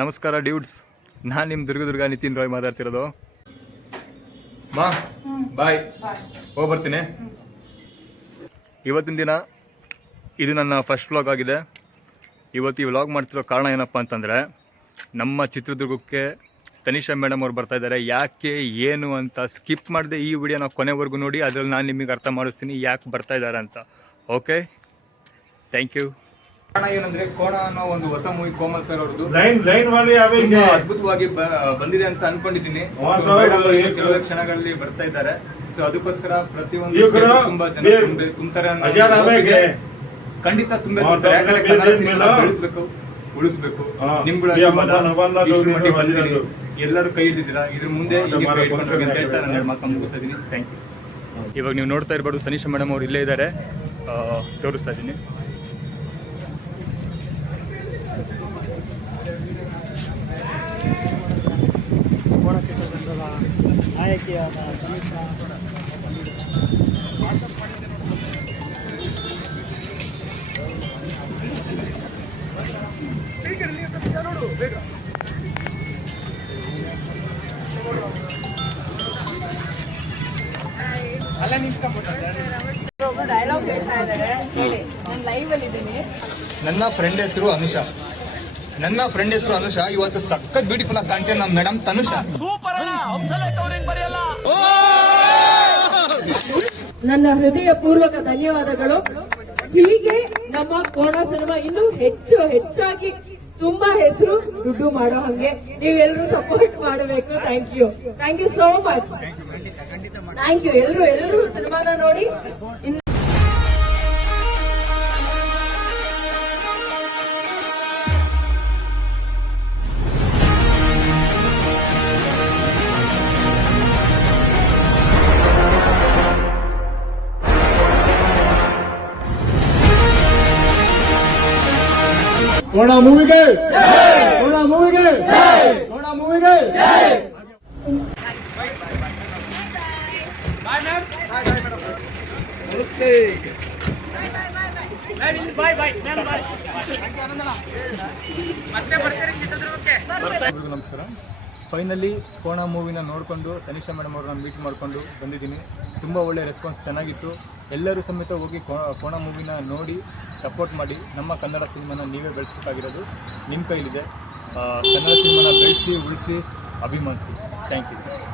ನಮಸ್ಕಾರ ಡ್ಯೂಡ್ಸ್, ನಾನು ನಿಮ್ಮ ದುರ್ಗ ನಿತಿನ್ ರಾಯ್ ಮಾತಾಡ್ತಿರೋದು. ಮಾ ಬಾಯ್, ಹೋಗಿ ಬರ್ತೀನಿ. ಇವತ್ತಿನ ದಿನ ಇದು ನನ್ನ ಫಸ್ಟ್ ವ್ಲಾಗ್ ಆಗಿದೆ. ಇವತ್ತು ಈ ವ್ಲಾಗ್ ಮಾಡ್ತಿರೋ ಕಾರಣ ಏನಪ್ಪ ಅಂತಂದರೆ, ನಮ್ಮ ಚಿತ್ರದುರ್ಗಕ್ಕೆ ತನಿಷಾ ಮೇಡಮ್ ಅವ್ರು ಬರ್ತಾ ಇದ್ದಾರೆ. ಯಾಕೆ ಏನು ಅಂತ ಸ್ಕಿಪ್ ಮಾಡಿದೆ ಈ ವಿಡಿಯೋನ ಕೊನೆವರೆಗೂ ನೋಡಿ. ಅದರಲ್ಲಿ ನಾನು ನಿಮಗೆ ಅರ್ಥ ಮಾಡಿಸ್ತೀನಿ ಯಾಕೆ ಬರ್ತಾ ಇದ್ದಾರೆ ಅಂತ. Okay, thank you. ಕಾರಣ ಏನಂದ್ರೆ, ಕೋಣ ಅನ್ನೋ ಒಂದು ಹೊಸ ಮೂವಿ ಕೋಮಲ್ ಸರ್ ಅವ್ರದ್ದು ತುಂಬಾ ಅದ್ಭುತವಾಗಿ ಬಂದಿದೆ ಅಂತ ಅನ್ಕೊಂಡಿದ್ದೀನಿ. ಕೆಲವು ಕ್ಷಣಗಳಲ್ಲಿ ಬರ್ತಾ ಇದ್ದಾರೆ. ಸೊ ಅದಕ್ಕೋಸ್ಕರ ಪ್ರತಿಯೊಂದು ತುಂಬಾ ಜನ ತುಂಬ್ತಾರೆ ಅನ್ನೋ ಖಂಡಿತ ತುಂಬಾ ತುಂಬ್ತಾರೆ. ಯಾಕಂದ್ರೆ ಕನ್ನಡ ಸಿನಿಮಾ ಬೆಳೆಸ್ಬೇಕು, ಉಳಿಸ್ಬೇಕು. ನಿಮ್ಗಳ ಬಂದಿದ್ದೀನಿ, ಎಲ್ಲರೂ ಕೈ ಹಿಡಿದಿದ್ದೀರಾ. ಇದ್ರ ಮುಂದೆ ಅಂತ ಹೇಳ್ತಾ ನಾನು ಮಾತು ಮುಗಿಸ್ತೀನಿ. Thank you. ಇವಾಗ ನೀವು ನೋಡ್ತಾ ಇರ್ಬೋದು, ತನಿಷಾ ಮೇಡಮ್ ಅವ್ರು ಇಲ್ಲೇ ಇದ್ದಾರೆ, ತೋರಿಸ್ತಾ ಇದ್ದೀನಿ. ಡೈಲಾಗ್ ಹೇಳ್ತಾ ಇದ್ದಾರೆ, ಹೇಳಿ. ನಾನು ಲೈವ್ ಅಲ್ಲಿ ಇದ್ದೀನಿ. ನನ್ನ ಫ್ರೆಂಡ್ ಹೆಸರು ಅನುಷಾ. ಇವತ್ತು ಸಖತ್ ಬ್ಯೂಟಿಫುಲ್ ಆಗಿ ಕಾಣ್ತೇನೆ ನಮ್ಮ ಮೇಡಮ್ ತನುಷಾ. ನನ್ನ ಹೃದಯ ಪೂರ್ವಕ ಧನ್ಯವಾದಗಳು. ಹೀಗೆ ನಮ್ಮ ಕೋಣ ಸಿನಿಮಾ ಇನ್ನೂ ಹೆಚ್ಚಾಗಿ ತುಂಬಾ ಹೆಸರು ದುಡ್ಡು ಮಾಡೋ ಹಂಗೆ ನೀವೆಲ್ಲರೂ ಸಪೋರ್ಟ್ ಮಾಡಬೇಕು. Thank you so much. Thank you. ಎಲ್ಲರೂ ಸಿನಿಮಾನ ನೋಡಿ. ಕೋಣ ಮೂವಿಗೆ ನಮಸ್ಕಾರ. ಫೈನಲಿ ಕೋಣ ಮೂವಿನ ನೋಡಿಕೊಂಡು ತನಿಷಾ ಮೇಡಮ್ ಅವ್ರನ್ನ ಮೀಟ್ ಮಾಡಿಕೊಂಡು ಬಂದಿದ್ದೀನಿ. ತುಂಬ ಒಳ್ಳೆ ರೆಸ್ಪಾನ್ಸ್ ಚೆನ್ನಾಗಿತ್ತು. ಎಲ್ಲರೂ ಸಮೇತ ಹೋಗಿ ಕೋಣ ಮೂವಿನ ನೋಡಿ ಸಪೋರ್ಟ್ ಮಾಡಿ. ನಮ್ಮ ಕನ್ನಡ ಸಿನಿಮಾನ ನೀವೇ ಬೆಳೆಸಬೇಕಾಗಿರೋದು ನಿಮ್ಮ ಕೈಲಿದೆ. ಕನ್ನಡ ಸಿನಿಮಾನ ಬೆಳೆಸಿ, ಉಳಿಸಿ, ಅಭಿಮಾನಿಸಿ. Thank you.